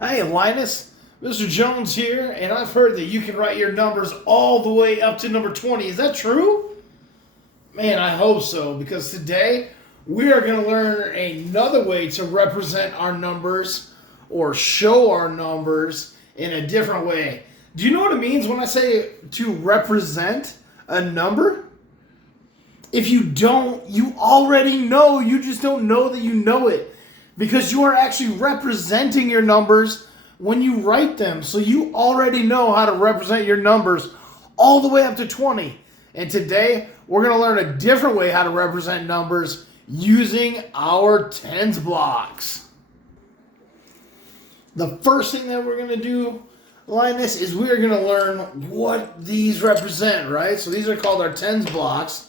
Hey, Linus, Mr. Jones here, and I've heard that you can write your numbers all the way up to number 20. Is that true? Man, I hope so, because today we are going to learn another way to represent our numbers or show our numbers in a different way. Do you know what it means when I say to represent a number? If you don't, you already know. You just don't know that you know it because you are actually representing your numbers when you write them. So you already know how to represent your numbers all the way up to 20. And today, we're going to learn a different way how to represent numbers using our tens blocks. The first thing that we're going to do, Linus, is we are going to learn what these represent, right? So these are called our tens blocks.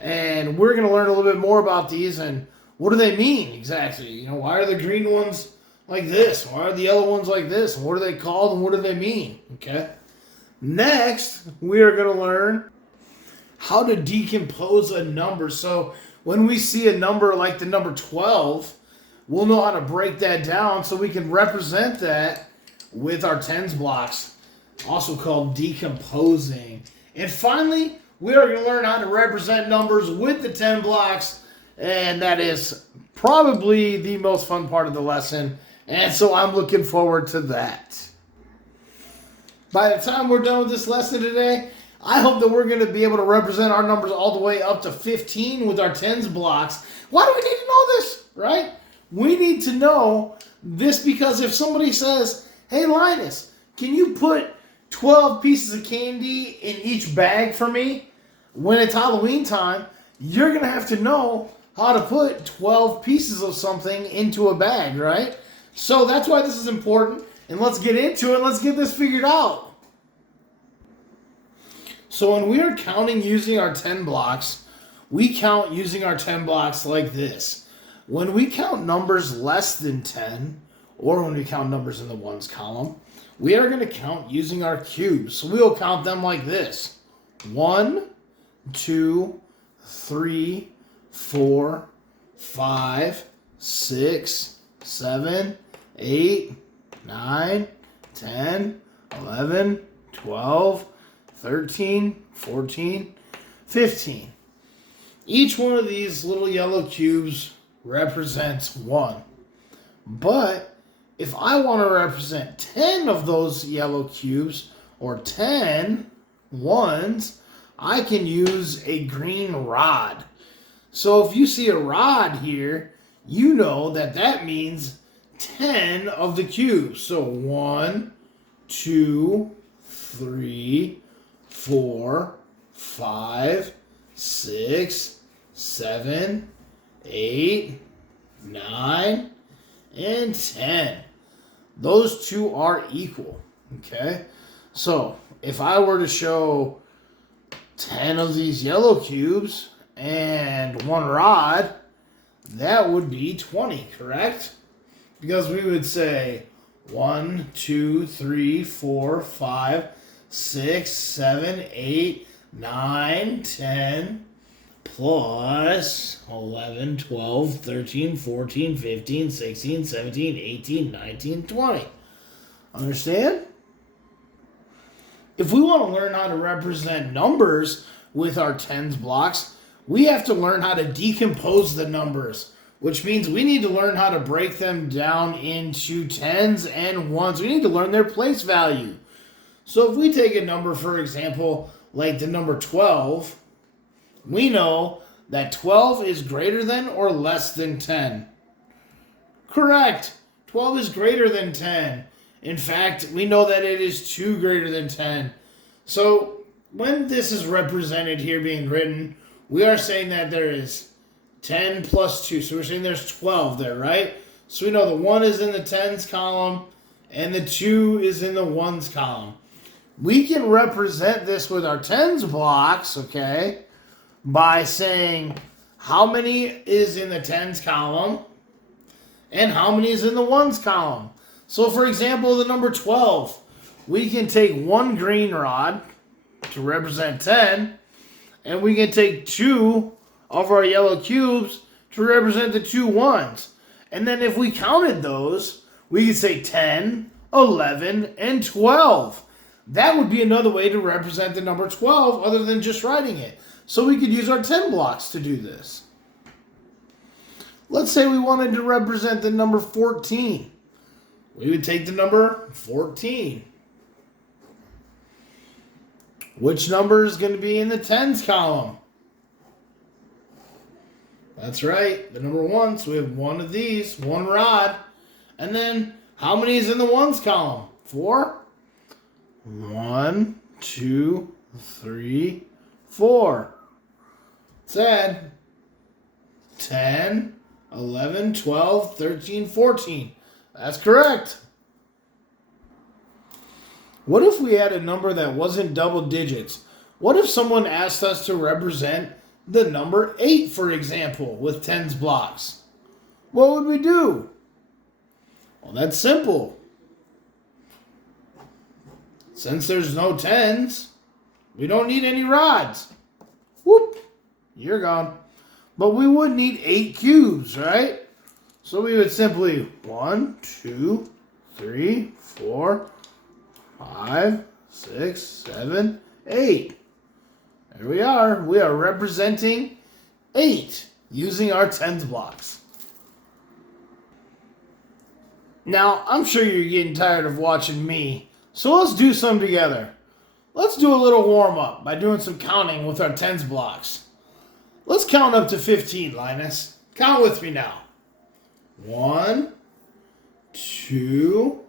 And we're going to learn a little bit more about these and what do they mean exactly? You know, why are the green ones like this? Why are the yellow ones like this? And what are they called and what do they mean? Okay. Next, we are going to learn how to decompose a number. So when we see a number like the number 12, we'll know how to break that down so we can represent that with our tens blocks, also called decomposing. And finally, we are going to learn how to represent numbers with the 10 blocks, and that is probably the most fun part of the lesson, and so I'm looking forward to that. By the time we're done with this lesson today, I hope that we're going to be able to represent our numbers all the way up to 15 with our tens blocks. Why do we need to know this, right? We need to know this because if somebody says, hey, Linus, can you put 12 pieces of candy in each bag for me? When it's Halloween time, you're going to have to know how to put 12 pieces of something into a bag, right? So that's why this is important. And let's get into it. Let's get this figured out. So when we are counting using our 10 blocks, we count using our 10 blocks like this. When we count numbers less than 10, or when we count numbers in the ones column, we are going to count using our cubes. So we'll count them like this. 1, 2, 3, 4, 5, 6, 7, 8, 9, 10, 11, 12, 13, 14, 15. Each one of these little yellow cubes represents 1. But if I want to represent 10 of those yellow cubes, or 10 ones, I can use a green rod. So if you see a rod here, you know that that means 10 of the cubes. So 1, 2, 3, 4, 5, 6, 7, 8, 9, and 10. Those two are equal. Okay? So if I were to show 10 of these yellow cubes and 1 rod, that would be 20, correct? Because we would say 1, 2, 3, 4, 5, 6, 7, 8, 9, 10, plus 11, 12, 13, 14, 15, 16, 17, 18, 19, 20. Understand? If we want to learn how to represent numbers with our tens blocks, we have to learn how to decompose the numbers, which means we need to learn how to break them down into tens and ones. We need to learn their place value. So if we take a number, for example, like the number 12, we know that 12 is greater than or less than 10. Correct. 12 is greater than 10. In fact, we know that it is 2 greater than 10. So when this is represented here being written, we are saying that there is 10 plus 2. So we're saying there's 12 there, right? So we know the 1 is in the tens column and the 2 is in the ones column. We can represent this with our tens blocks, okay, by saying how many is in the tens column and how many is in the ones column. So, for example, the number 12, we can take 1 green rod to represent 10, and we can take 2 of our yellow cubes to represent the 2 ones. And then if we counted those, We could say 10, 11, and 12. That would be another way to represent the number 12 other than just writing it. So we could use our 10 blocks to do this. Let's say we wanted to represent the number 14. We would take the number 14. Which number is going to be in the tens column? That's right, the number 1. So we have one of these, one rod. And then how many is in the ones column? 4? 1, 2, 3, 4. Said 10, 11, 12, 13, 14. That's correct. What if we had a number that wasn't double digits? What if someone asked us to represent the number 8, for example, with tens blocks? What would we do? Well, that's simple. Since there's no tens, we don't need any rods. Whoop, you're gone. But we would need 8 cubes, right? So we would simply 1, 2, 3, 4, 5, 6, 7, 8. There we are. We are representing 8 using our tens blocks. Now, I'm sure you're getting tired of watching me, so let's do some together. Let's do a little warm-up by doing some counting with our tens blocks. Let's count up to 15, Linus. Count with me now. 1, 2,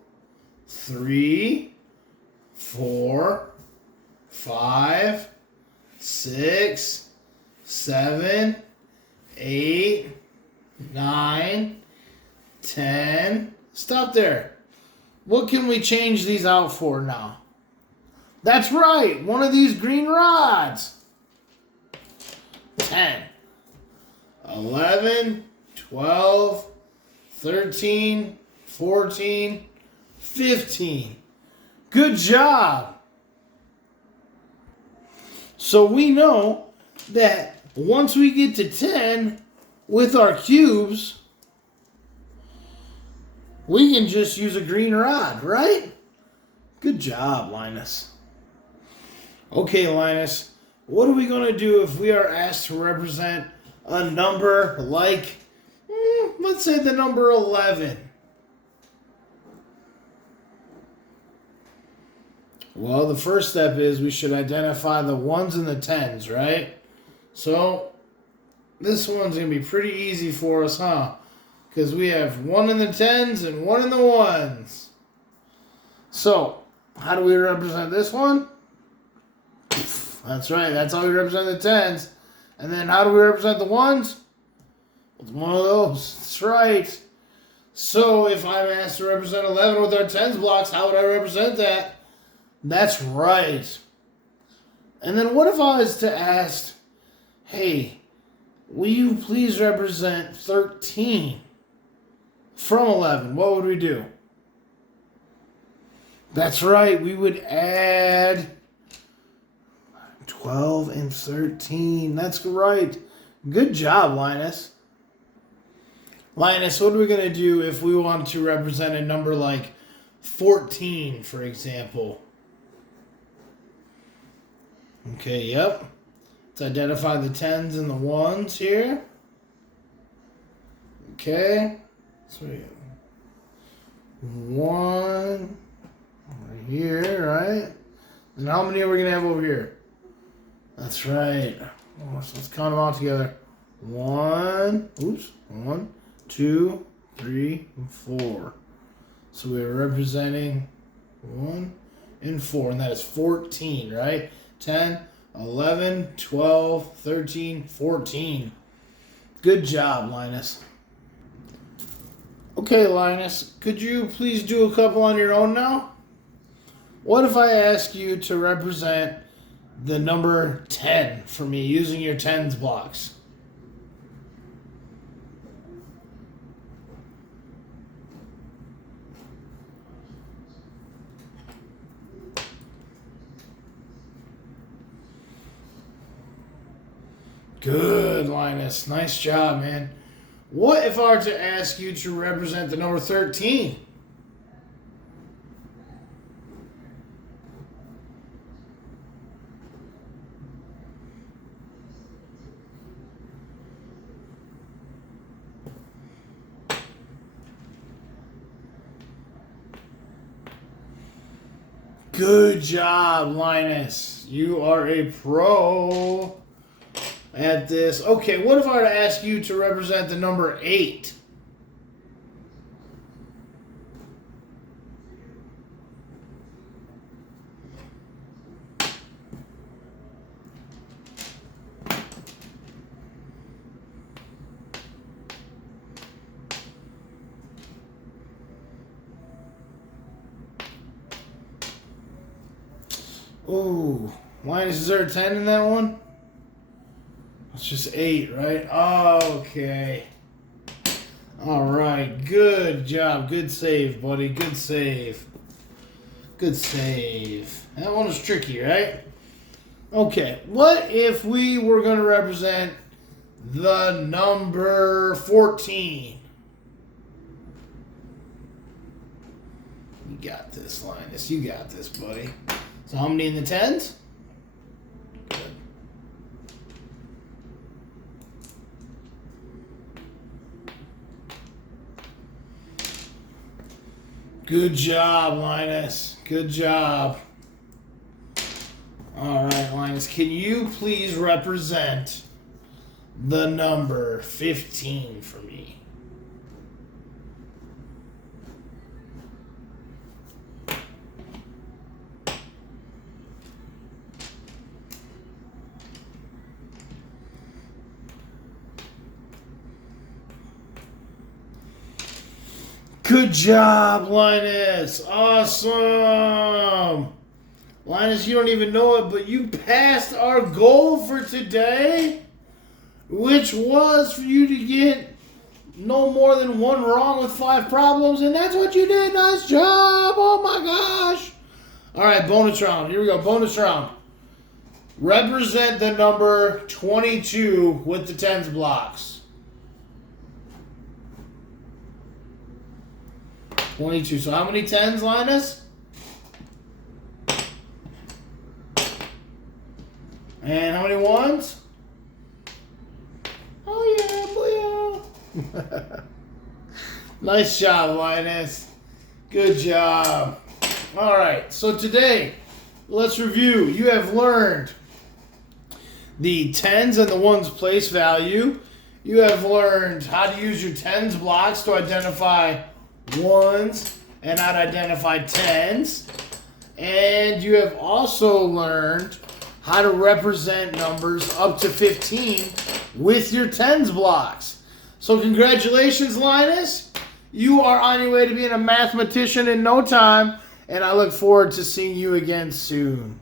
3, 4, 5, 6, 7, 8, 9, 10. Stop there. What can we change these out for now? That's right, one of these green rods. 10, 11, 12, 13, 14, 15. Good job. So we know that once we get to 10 with our cubes, we can just use a green rod, right? Good job, Linus. Okay, Linus, what are we going to do if we are asked to represent a number like, let's say the number 11? Well, the first step is we should identify the ones and the tens, right? So this one's going to be pretty easy for us, huh? Because we have 1 in the tens and 1 in the ones. So, how do we represent this one? That's right, that's how we represent the tens. And then how do we represent the ones? It's one of those. That's right. So, if I'm asked to represent 11 with our tens blocks, how would I represent that? That's right. And then what if I was to ask, hey, will you please represent 13 from 11? What would we do? That's right, we would add 12 and 13. That's right. Good job, Linus. Linus, what are we going to do if we want to represent a number like 14, for example? Okay, yep. Let's identify the tens and the ones here. Okay. So we have 1 over here, right? And how many are we going to have over here? That's right. So let's count them all together. 1, 2, 3, and 4. So we're representing 1 and 4, and that is 14, right? 10, 11, 12, 13, 14. Good job, Linus. Okay, Linus, could you please do a couple on your own now? What if I ask you to represent the number 10 for me using your tens blocks? Good, Linus. Nice job, man. What if I were to ask you to represent the number 13? Good job, Linus. You are a pro at this. Okay, what if I were to ask you to represent the number 8? Ooh, Linus, is there a 10 in that one? It's just 8, right? Okay. All right. Good job. Good save, buddy. Good save. Good save. That one was tricky, right? Okay. What if we were going to represent the number 14? You got this, Linus. You got this, buddy. So how many in the 10s? Good. Good job, Linus. Good job. All right, Linus. Can you please represent the number 15 for me? Good job, Linus. Awesome. Linus, you don't even know it, but you passed our goal for today, which was for you to get no more than 1 wrong with 5 problems, and that's what you did. Nice job. Oh, my gosh. All right, bonus round. Here we go. Bonus round. Represent the number 22 with the 10s blocks. 22. So how many 10s, Linus? And how many 1s? Oh yeah, booyah. Nice job, Linus. Good job. All right, so today, let's review. You have learned the 10s and the 1s place value. You have learned how to use your 10s blocks to identify 1s and how to identify 10s. And you have also learned how to represent numbers up to 15 with your 10s blocks. So congratulations, Linus. You are on your way to being a mathematician in no time, and I look forward to seeing you again soon.